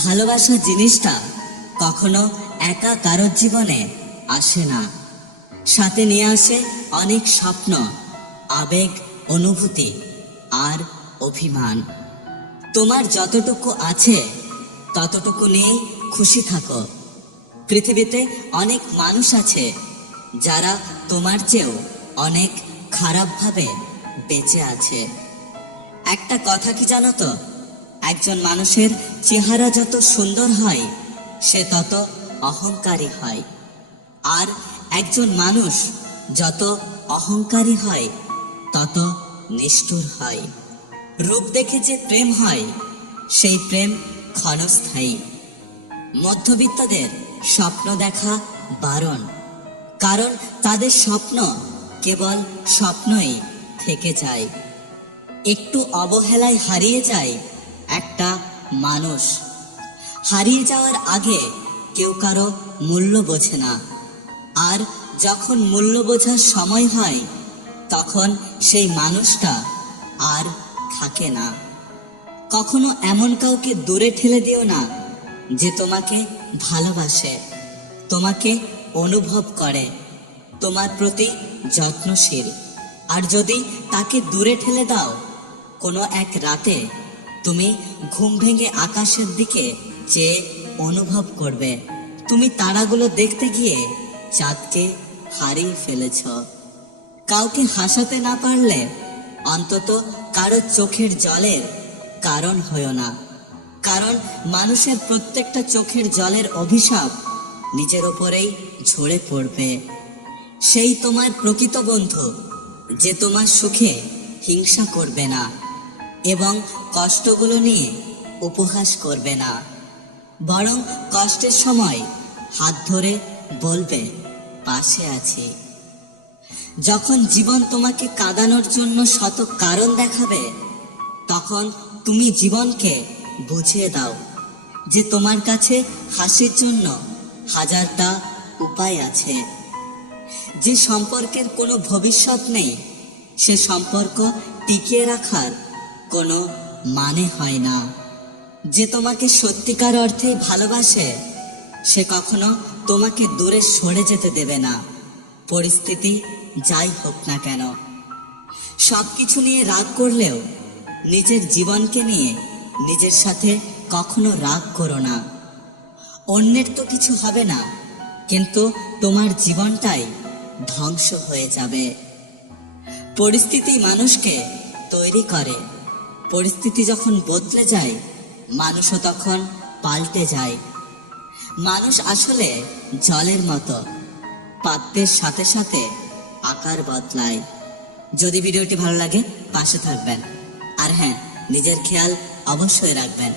ভালোবাসা জিনিসটা কখনো একা কারোর জীবনে আসে না, সাথে নিয়ে আসে অনেক স্বপ্ন, আবেগ, অনুভূতি আর অভিমান। তোমার যতটুকু আছে ততটুকু নিয়ে খুশি থাকো। পৃথিবীতে অনেক মানুষ আছে যারা তোমার চেয়েও অনেক খারাপভাবে বেঁচে আছে। একটা কথা কি জানো তো, একজন মানুষের চেহারা যত সুন্দর হয় সে তত অহংকারী হয়, আর একজন মানুষ যত অহংকারী হয় তত নিষ্ঠুর হয়। রূপ দেখে যে প্রেম হয় সেই প্রেম ক্ষণস্থায়ী। মধ্যবিত্তদের স্বপ্ন দেখা বারণ, কারণ তাদের স্বপ্ন কেবল স্বপ্নই থেকে যায়। একটু অবহেলায় হারিয়ে যায় একটা মানুষ। হারিয়ে যাওয়ার আগে কেউ কারো মূল্য বোঝে না, আর যখন মূল্য বোঝার সময় হয় তখন সেই মানুষটা আর থাকে না। কখনো এমন কাউকে দূরে ঠেলে দিও না যে তোমাকে ভালোবাসে, তোমাকে অনুভব করে, তোমার প্রতি যত্নশীল। আর যদি তাকে দূরে ঠেলে দাও, কোনো এক রাতে তুমি ঘুম ভেঙে আকাশের দিকে চেয়ে অনুভব করবে তুমি তারাগুলো দেখতে গিয়ে চাঁদকে হারিয়ে ফেলেছ। কাউকে হাসাতে না পারলে অন্তত কারো চোখের জলের কারণ হয়ো না, কারণ মানুষের প্রত্যেকটা চোখের জলের অভিশাপ নিজের ওপরেই ঝরে পড়বে। সেই তোমার প্রকৃত বন্ধু যে তোমার সুখে হিংসা করবে না এবং কষ্টগুলো নিয়ে উপহাস করবে না, বরং কষ্টের সময় হাত ধরে বলবে পাশে আছি। যখন জীবন তোমাকে কাঁদানোর জন্য শত কারণ দেখাবে, তখন তুমি জীবনকে বুঝিয়ে দাও যে তোমার কাছে হাসির জন্য হাজারটা উপায় আছে। যে সম্পর্কের কোনো ভবিষ্যৎ নেই সে সম্পর্ক টিকিয়ে রাখার কোনো মানে হয় না। যে তোমাকে সত্যিকার অর্থেই ভালোবাসে সে কখনো তোমাকে দূরে সরে যেতে দেবে না, পরিস্থিতি যাই হোক না কেন। সবকিছু নিয়ে রাগ করলেও নিজের জীবনকে নিয়ে নিজের সাথে কখনো রাগ করো না। অন্যের তো কিছু হবে না, কিন্তু তোমার জীবনটাই ধ্বংস হয়ে যাবে। পরিস্থিতি মানুষকে তৈরি করে, পরিস্থিতি যখন বদলে যায় মানুষও তখন পাল্টে যায়। মানুষ আসলে জলের মতো, পাত্রের সাথে সাথে আকার বদলায়। যদি ভিডিওটি ভালো লাগে পাশে থাকবেন, আর হ্যাঁ, নিজের খেয়াল অবশ্যই রাখবেন।